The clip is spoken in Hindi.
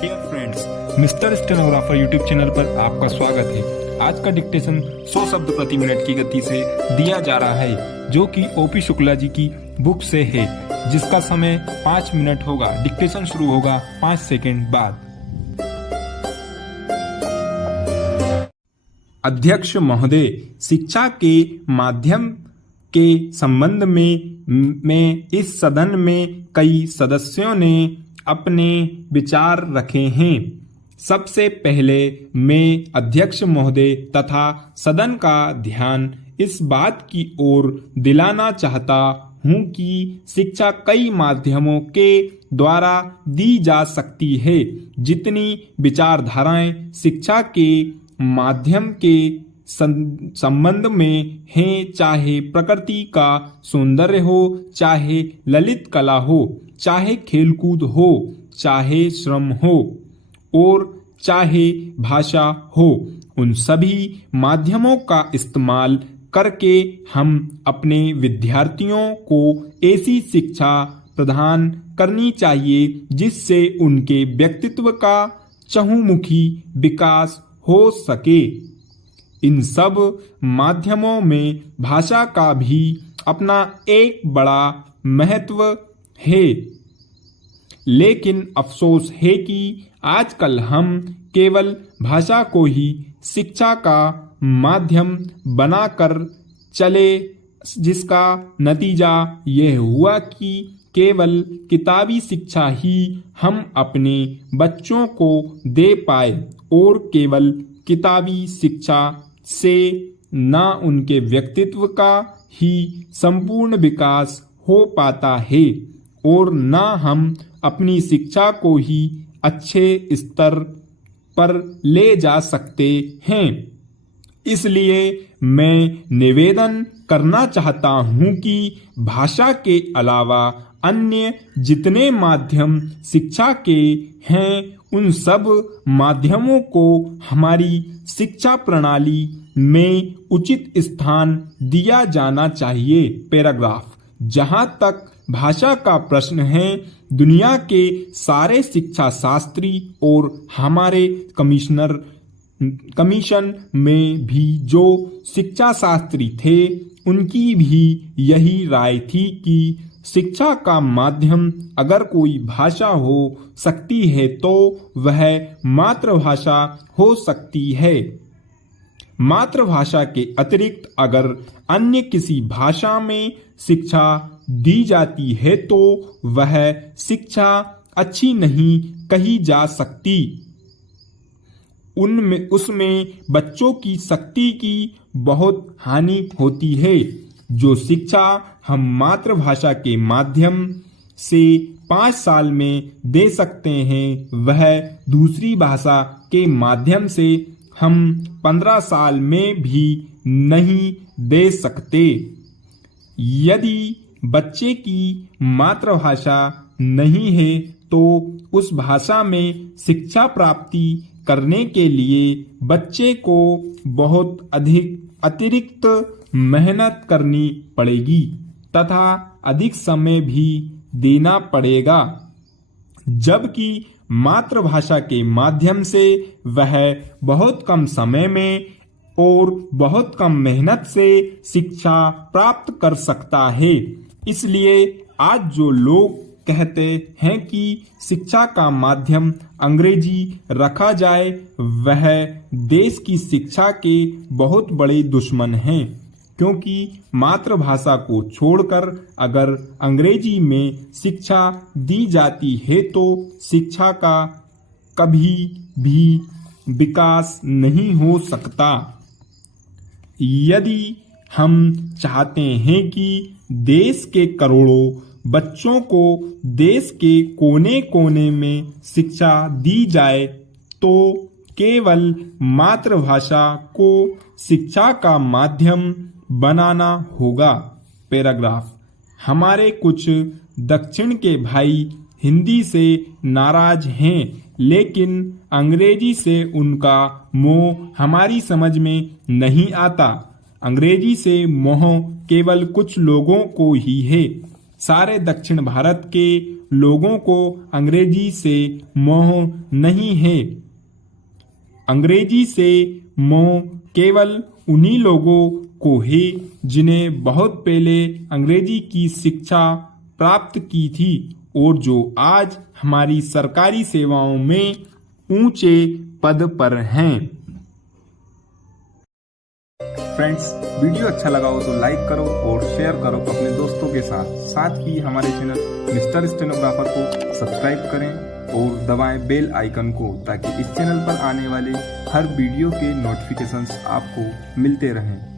Dear friends, mister stenographer YouTube channel पर आपका स्वागत है। आज का डिक्टेशन 100 शब्द प्रति मिनट की गति से दिया जा रहा है, जो कि ओपी शुक्ला जी की बुक से है, जिसका समय 5 मिनट होगा। डिक्टेशन शुरू होगा 5 सेकंड बाद। अध्यक्ष महोदय, शिक्षा के माध्यम के संबंध में इस सदन में कई सदस्यों ने अपने विचार रखे हैं। सबसे पहले मैं अध्यक्ष महोदय तथा सदन का ध्यान इस बात की ओर दिलाना चाहता हूं कि शिक्षा कई माध्यमों के द्वारा दी जा सकती है। जितनी विचारधाराएं शिक्षा के माध्यम के संबंध में हैं, चाहे प्रकृति का सौंदर्य हो, चाहे ललित कला हो, चाहे खेलकूद हो, चाहे श्रम हो और चाहे भाषा हो, उन सभी माध्यमों का इस्तेमाल करके हम अपने विद्यार्थियों को ऐसी शिक्षा प्रदान करनी चाहिए जिससे उनके व्यक्तित्व का चहुमुखी विकास हो सके। इन सब माध्यमों में भाषा का भी अपना एक बड़ा महत्व है, लेकिन अफसोस है कि आजकल हम केवल भाषा को ही शिक्षा का माध्यम बनाकर चले, जिसका नतीजा यह हुआ कि केवल किताबी शिक्षा ही हम अपने बच्चों को दे पाए और केवल किताबी शिक्षा से न उनके व्यक्तित्व का ही संपूर्ण विकास हो पाता है और न हम अपनी शिक्षा को ही अच्छे स्तर पर ले जा सकते हैं। इसलिए मैं निवेदन करना चाहता हूं कि भाषा के अलावा अन्य जितने माध्यम शिक्षा के हैं, उन सब माध्यमों को हमारी शिक्षा प्रणाली में उचित स्थान दिया जाना चाहिए। पैराग्राफ। जहां तक भाषा का प्रश्न है, दुनिया के सारे शिक्षा शास्त्री और हमारे कमीशन में भी जो शिक्षा शास्त्री थे, उनकी भी यही राय थी कि शिक्षा का माध्यम अगर कोई भाषा हो सकती है तो वह मातृभाषा हो सकती है। मातृभाषा के अतिरिक्त अगर अन्य किसी भाषा में शिक्षा दी जाती है तो वह शिक्षा अच्छी नहीं कही जा सकती। उसमें बच्चों की शक्ति की बहुत हानि होती है। जो शिक्षा हम मातृभाषा के माध्यम से 5 साल में दे सकते हैं, वह दूसरी भाषा के माध्यम से हम 15 साल में भी नहीं दे सकते। यदि बच्चे की मातृभाषा नहीं है तो उस भाषा में शिक्षा प्राप्ति करने के लिए बच्चे को बहुत अधिक अतिरिक्त मेहनत करनी पड़ेगी तथा अधिक समय भी देना पड़ेगा, जबकि मातृभाषा के माध्यम से वह बहुत कम समय में और बहुत कम मेहनत से शिक्षा प्राप्त कर सकता है। इसलिए आज जो लोग कहते हैं कि शिक्षा का माध्यम अंग्रेजी रखा जाए, वह देश की शिक्षा के बहुत बड़े दुश्मन हैं, क्योंकि मातृभाषा को छोड़कर अगर अंग्रेजी में शिक्षा दी जाती है तो शिक्षा का कभी भी विकास नहीं हो सकता। यदि हम चाहते हैं कि देश के करोड़ों बच्चों को देश के कोने कोने में शिक्षा दी जाए तो केवल मातृभाषा को शिक्षा का माध्यम बनाना होगा। पैराग्राफ। हमारे कुछ दक्षिण के भाई हिंदी से नाराज हैं, लेकिन अंग्रेजी से उनका मोह हमारी समझ में नहीं आता। अंग्रेजी से मोह केवल कुछ लोगों को ही है। सारे दक्षिण भारत के लोगों को अंग्रेजी से मोह नहीं है। अंग्रेजी से मोह केवल उन्हीं लोगों को है जिन्हें बहुत पहले अंग्रेजी की शिक्षा प्राप्त की थी और जो आज हमारी सरकारी सेवाओं में ऊंचे पद पर हैं। फ्रेंड्स, वीडियो अच्छा लगा हो तो लाइक करो और शेयर करो अपने दोस्तों के साथ। साथ ही हमारे चैनल मिस्टर स्टेनोग्राफर को सब्सक्राइब करें और दबाएं बेल आइकन को, ताकि इस चैनल पर आने वाले हर वीडियो के नोटिफिकेशंस आपको मिलते रहें।